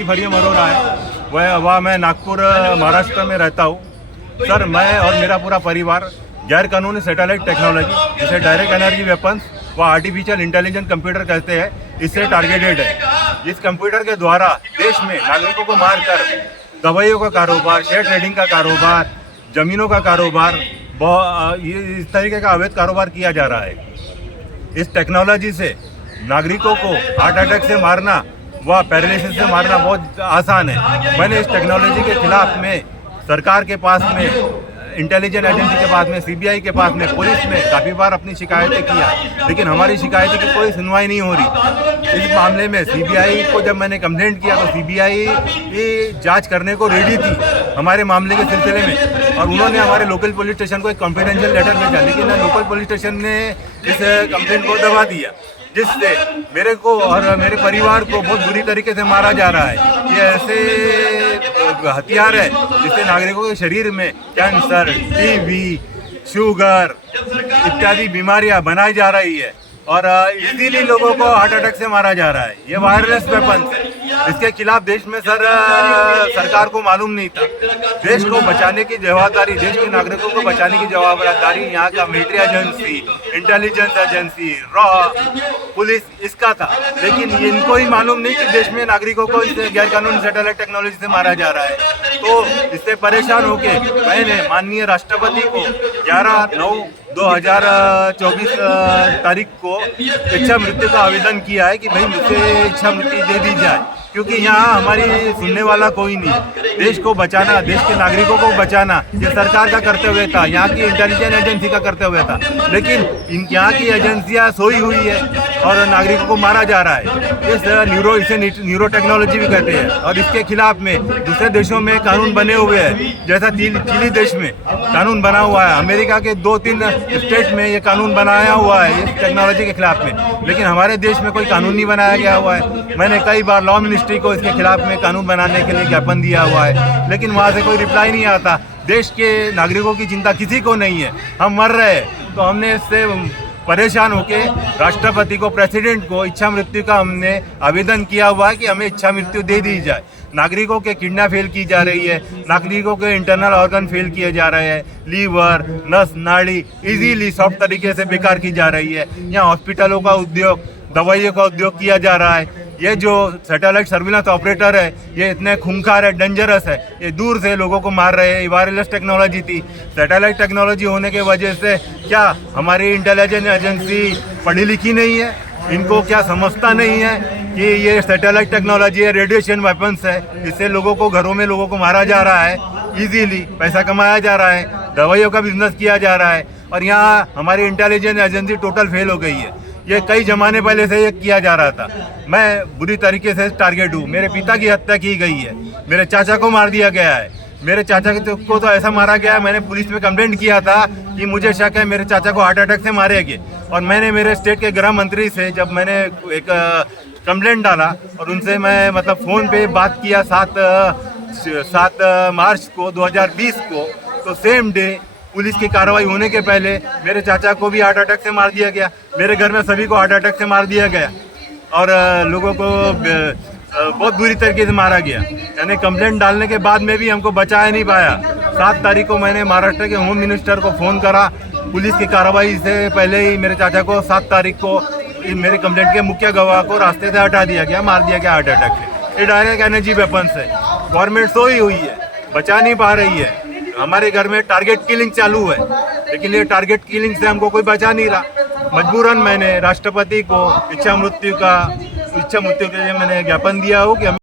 प्रदीप हरियम अरोरा है। वह मैं नागपुर महाराष्ट्र में रहता हूँ। सर, मैं और मेरा पूरा परिवार गैर कानूनी सैटेलाइट टेक्नोलॉजी, जिसे डायरेक्ट एनर्जी वेपन्स व आर्टिफिशियल इंटेलिजेंस कंप्यूटर कहते हैं, इससे टारगेटेड है। इस कंप्यूटर के द्वारा देश में नागरिकों को मारकर दवाइयों का कारोबार, शेयर ट्रेडिंग का कारोबार, जमीनों का कारोबार, इस तरीके का अवैध कारोबार किया जा रहा है। इस टेक्नोलॉजी से नागरिकों को हार्ट अटैक से मारना व पैरालिसिस से मारना बहुत आसान है। मैंने इस टेक्नोलॉजी के खिलाफ में सरकार के पास में, इंटेलिजेंस एजेंसी के पास में, सीबीआई के पास में, पुलिस में काफ़ी बार अपनी शिकायतें किया, लेकिन हमारी शिकायतों की कोई सुनवाई नहीं हो रही। इस मामले में सीबीआई को जब मैंने कंप्लेंट किया तो सीबीआई जांच करने को रेडी थी हमारे मामले के सिलसिले में, और उन्होंने हमारे लोकल पुलिस स्टेशन को एक कॉन्फिडेंशियल लेटर भेजा, लेकिन लोकल पुलिस स्टेशन ने इस कंप्लेंट को दबा दिया, जिससे मेरे को और मेरे परिवार को बहुत बुरी तरीके से मारा जा रहा है। ये ऐसे हथियार है जिससे नागरिकों के शरीर में कैंसर, टीबी, शुगर इत्यादि बीमारियां बनाई जा रही है, और इजीली लोगों को हार्ट अटैक से मारा जा रहा है। ये वायरलेस वेपन है, इसके खिलाफ देश में सरकार को मालूम नहीं था। देश को बचाने की जवाबदारी, देश के नागरिकों को बचाने की जवाबदारी यहाँ का military agency, intelligence agency, raw, police, इसका था, लेकिन इनको ही मालूम नहीं कि देश में नागरिकों को इस गैरकानूनी सैटेलाइट टेक्नोलॉजी से मारा जा रहा है। तो इससे परेशान होके मैंने माननीय राष्ट्रपति को 11/9/2024 तारीख को इच्छा मृत्यु का आवेदन किया है कि भाई मुझे इच्छा मृत्यु दे दी जाए, क्योंकि यहाँ हमारी सुनने वाला कोई नहीं। देश को बचाना, देश के नागरिकों को बचाना ये सरकार का कर्तव्य था, यहाँ की इंटेलिजेंस एजेंसी का कर्तव्य था, लेकिन यहाँ की एजेंसियाँ सोई हुई है और नागरिकों को मारा जा रहा है। इसे न्यूरो टेक्नोलॉजी भी कहते हैं, और इसके खिलाफ में दूसरे देशों में कानून बने हुए हैं, जैसा चिली देश में कानून बना हुआ है, अमेरिका के 2-3 स्टेट में ये कानून बनाया हुआ है इस टेक्नोलॉजी के खिलाफ में, लेकिन हमारे देश में कोई कानून नहीं बनाया गया हुआ है। मैंने कई बार लॉ मिनिस्ट्री को इसके खिलाफ में कानून बनाने के लिए ज्ञापन दिया हुआ है, लेकिन वहाँ से कोई रिप्लाई नहीं आता। देश के नागरिकों की चिंता किसी को नहीं है, हम मर रहे हैं। तो हमने इससे परेशान होके राष्ट्रपति को, प्रेसिडेंट को इच्छा मृत्यु का हमने आवेदन किया हुआ है कि हमें इच्छा मृत्यु दे दी जाए। नागरिकों के किडनी फेल की जा रही है, नागरिकों के इंटरनल ऑर्गन फेल किए जा रहे हैं, लीवर, नस, नाड़ी इजीली सॉफ्ट तरीके से बेकार की जा रही है। यहाँ हॉस्पिटलों का उद्योग, दवाइयों का उद्योग किया जा रहा है। ये जो सैटेलाइट सर्विलेंस ऑपरेटर है, ये इतने खूंखार है, डेंजरस है, ये दूर से लोगों को मार रहे हैं। वायरलेस टेक्नोलॉजी थी, सैटेलाइट टेक्नोलॉजी होने के वजह से क्या हमारी इंटेलिजेंस एजेंसी पढ़ी लिखी नहीं है? इनको क्या समझता नहीं है कि ये सैटेलाइट टेक्नोलॉजी है, रेडिएशन वेपन्स है, इससे लोगों को, घरों में लोगों को मारा जा रहा है, इजीली पैसा कमाया जा रहा है, दवाइयों का बिजनेस किया जा रहा है, और यहाँ हमारी इंटेलिजेंस एजेंसी टोटल फेल हो गई है। ये कई जमाने पहले से ये किया जा रहा था। मैं बुरी तरीके से टारगेट हूँ। मेरे पिता की हत्या की गई है, मेरे चाचा को मार दिया गया है, मेरे चाचा को तो ऐसा मारा गया है, मैंने पुलिस में कंप्लेंट किया था कि मुझे शक है मेरे चाचा को हार्ट अटैक से मारेंगे, और मैंने मेरे स्टेट के गृह मंत्री से जब मैंने एक कंप्लेंट डाला और उनसे मैं फ़ोन पे बात किया 7 मार्च को 2020 को, तो सेम डे पुलिस की कार्रवाई होने के पहले मेरे चाचा को भी हार्ट अटैक से मार दिया गया, मेरे घर में सभी को हार्ट अटैक से मार दिया गया, और लोगों को बहुत बुरी तरीके से मारा गया। यानी कंप्लेंट डालने के बाद में भी हमको बचाया नहीं पाया। 7 तारीख को मैंने महाराष्ट्र के होम मिनिस्टर को फ़ोन करा, पुलिस की कार्रवाई से पहले ही मेरे चाचा को 7 तारीख को मेरे कंप्लेंट के मुख्य गवाह को रास्ते से हटा दिया गया, मार दिया गया हार्ट अटैक से। ये डायरेक्ट एनर्जी वेपन्स है। गवर्नमेंट सोई हुई है, बचा नहीं पा रही है। हमारे घर में टारगेट किलिंग चालू है, लेकिन ये टारगेट किलिंग से हमको कोई बचा नहीं रहा। मजबूरन मैंने राष्ट्रपति को इच्छा मृत्यु के लिए मैंने ज्ञापन दिया हो कि